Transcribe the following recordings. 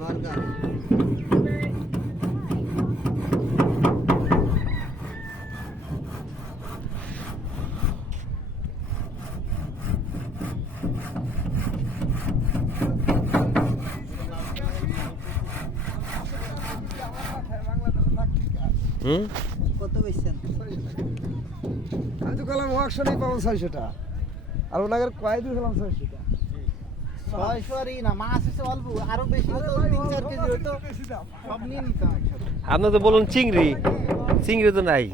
Burger কত বেচছেন? আমি তো গেলাম ওয়ার্কশপেই পাবো 600 আর ওনাদের কয় দিয়েছিলাম 600 ছয়শো আর না মাছ এসে অল্প আরো বেশি হতো 3-4 কেজি হতো সব নিয়ে নিতাম একসাথে। আপনি তো বলুন চিংড়ি, চিংড়ি তো নাই।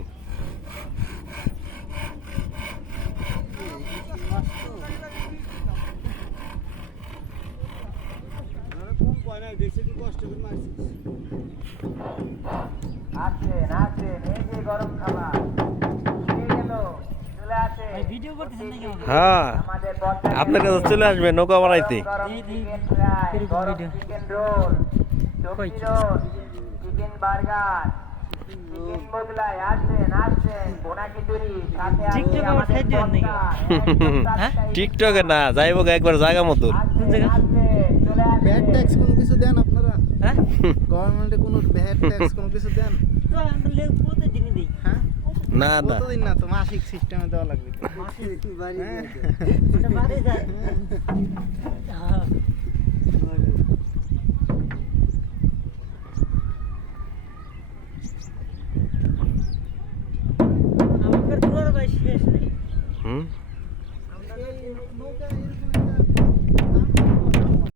হ্যাঁ, আপনার কাছে চলে আসবে নৌকা বানাইতে। টিকটকে না যাইব একবার জায়গা মতো। ভ্যাট ট্যাক্স কোনো কিছু দেন আপনারা? হ্যাঁ, গভর্নমেন্টে কোনো ভ্যাট ট্যাক্স কোনো কিছু দেন? হ্যাঁ, না না, কতদিন না তো মাসিক সিস্টেমে দেওয়া লাগবে। বাড়ি হ্যাঁ।